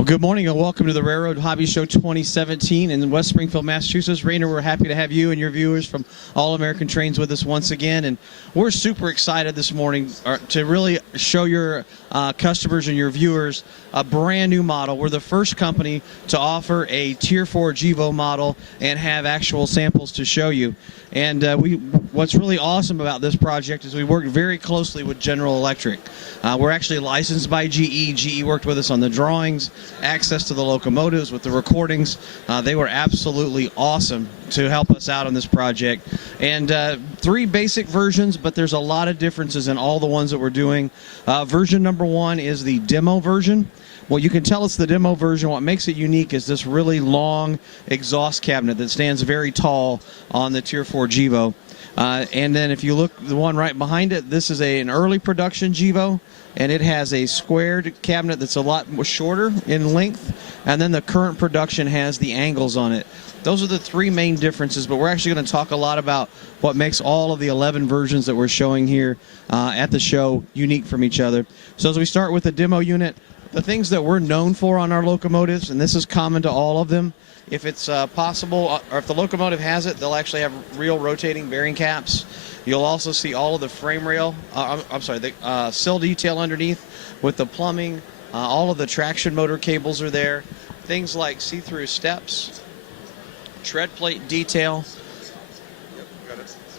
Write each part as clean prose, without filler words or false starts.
Well, good morning and welcome to the Railroad Hobby Show 2017 in West Springfield, Massachusetts. Rainer, we're happy to have you and your viewers from All American Trains with us once again. And we're super excited this morning to really show your customers and your viewers a brand new model. We're the first company to offer a Tier 4 GEVO model and have actual samples to show you. And what's really awesome about this project is we worked very closely with General Electric. We're actually licensed by GE. GE worked with us on the drawings, access to the locomotives, with the recordings. They were absolutely awesome to help us out on this project. And 3 basic versions, but there's a lot of differences in all the ones that we're doing. Version number 1 is the demo version. Well, you can tell it's the demo version. What makes it unique is this really long exhaust cabinet that stands very tall on the Tier 4 GEVO. And then if you look, the one right behind it, this is an early production GEVO, and it has a squared cabinet that's a lot more shorter in length, and then the current production has the angles on it. Those are the 3 main differences, but we're actually going to talk a lot about what makes all of the 11 versions that we're showing here at the show unique from each other. So as we start with the demo unit, the things that we're known for on our locomotives, and this is common to all of them, if it's possible, or if the locomotive has it, they'll actually have real rotating bearing caps. You'll also see all of the frame rail, the sill detail underneath with the plumbing. All of the traction motor cables are there. Things like see-through steps, tread plate detail,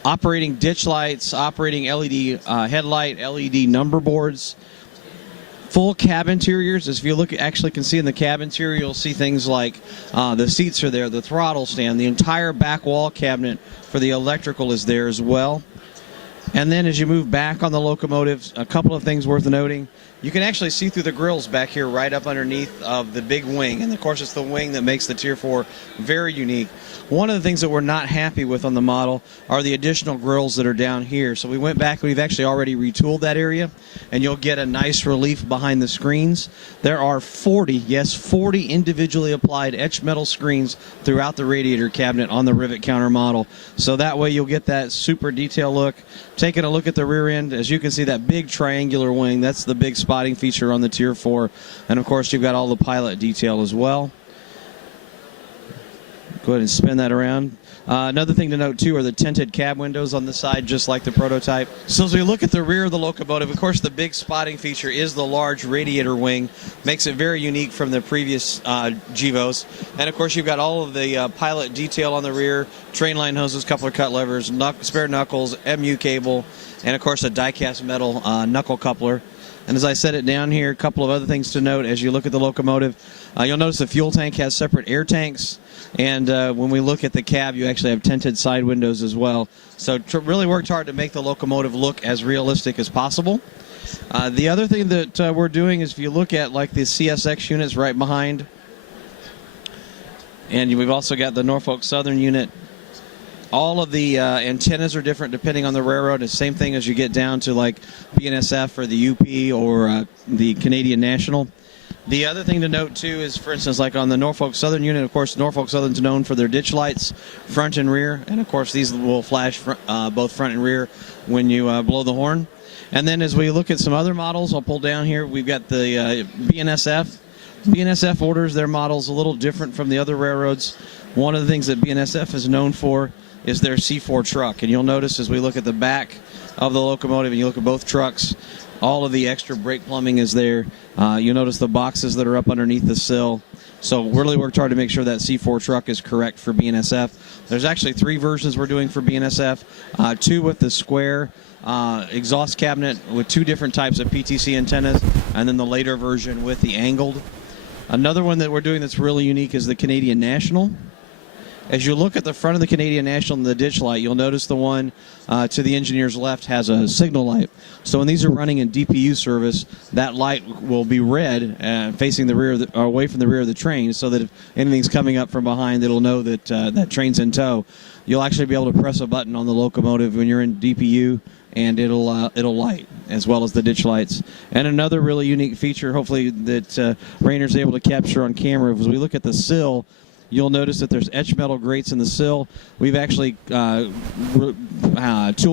operating ditch lights, operating LED headlight, LED number boards. Full cab interiors. As if you look, actually can see in the cab interior, you'll see things like the seats are there, the throttle stand, the entire back wall cabinet for the electrical is there as well. And then as you move back on the locomotive, a couple of things worth noting. You can actually see through the grills back here right up underneath of the big wing. And of course, it's the wing that makes the Tier 4 very unique. One of the things that we're not happy with on the model are the additional grills that are down here. So we went back, we've actually already retooled that area, and you'll get a nice relief behind the screens. There are 40 individually applied etched metal screens throughout the radiator cabinet on the rivet counter model. So that way you'll get that super detail look. Taking a look at the rear end, as you can see, that big triangular wing, that's the big spotting feature on the Tier 4. And of course, you've got all the pilot detail as well. Go ahead and spin that around. Another thing to note, too, are the tinted cab windows on the side, just like the prototype. So as we look at the rear of the locomotive, of course, the big spotting feature is the large radiator wing. Makes it very unique from the previous GEVOs. And, of course, you've got all of the pilot detail on the rear, train line hoses, coupler cut levers, spare knuckles, MU cable, and, of course, a die-cast metal knuckle coupler. And as I set it down here, a couple of other things to note as you look at the locomotive. You'll notice the fuel tank has separate air tanks. And when we look at the cab, you actually have tinted side windows as well. So really worked hard to make the locomotive look as realistic as possible. The other thing that we're doing is if you look at like the CSX units right behind, and we've also got the Norfolk Southern unit. All of the antennas are different depending on the railroad. It's the same thing as you get down to like BNSF or the UP or the Canadian National. The other thing to note, too, is, for instance, like on the Norfolk Southern unit, of course, Norfolk Southern's known for their ditch lights, front and rear. And, of course, these will flash both front and rear when you blow the horn. And then as we look at some other models, I'll pull down here. We've got the BNSF. BNSF orders their models a little different from the other railroads. One of the things that BNSF is known for is their C4 truck. And you'll notice as we look at the back of the locomotive and you look at both trucks, all of the extra brake plumbing is there. You'll notice the boxes that are up underneath the sill. So really worked hard to make sure that C4 truck is correct for BNSF. There's actually 3 versions we're doing for BNSF. 2 with the square exhaust cabinet with 2 different types of PTC antennas, and then the later version with the angled. Another one that we're doing that's really unique is the Canadian National. As you look at the front of the Canadian National and the ditch light, you'll notice the one to the engineer's left has a signal light. So when these are running in DPU service, that light will be red facing the rear, or away from the rear of the train, so that if anything's coming up from behind, it'll know that that train's in tow. You'll actually be able to press a button on the locomotive when you're in DPU, and it'll light, as well as the ditch lights. And another really unique feature, hopefully, that Rainer's able to capture on camera, as we look at the sill. you'll notice that there's etched metal grates in the sill. We've actually tooled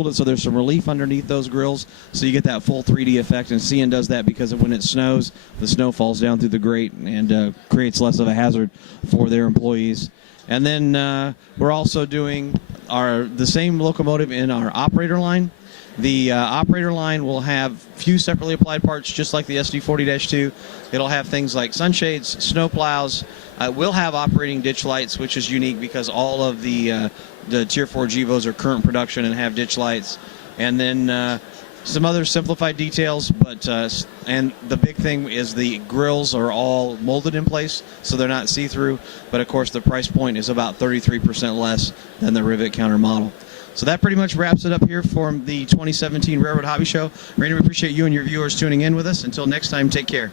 it so there's some relief underneath those grills, so you get that full 3D effect. And CN does that because when it snows, the snow falls down through the grate and creates less of a hazard for their employees. And then we're also doing the same locomotive in our operator line. The operator line will have few separately applied parts, just like the SD40-2. It'll have things like sunshades, snow plows. We'll have operating ditch lights, which is unique because all of the Tier 4 GEVOs are current production and have ditch lights. And then some other simplified details, and the big thing is the grills are all molded in place, so they're not see-through. But of course, the price point is about 33% less than the rivet counter model. So that pretty much wraps it up here for the 2017 Railroad Hobby Show. Rainer, we appreciate you and your viewers tuning in with us. Until next time, take care.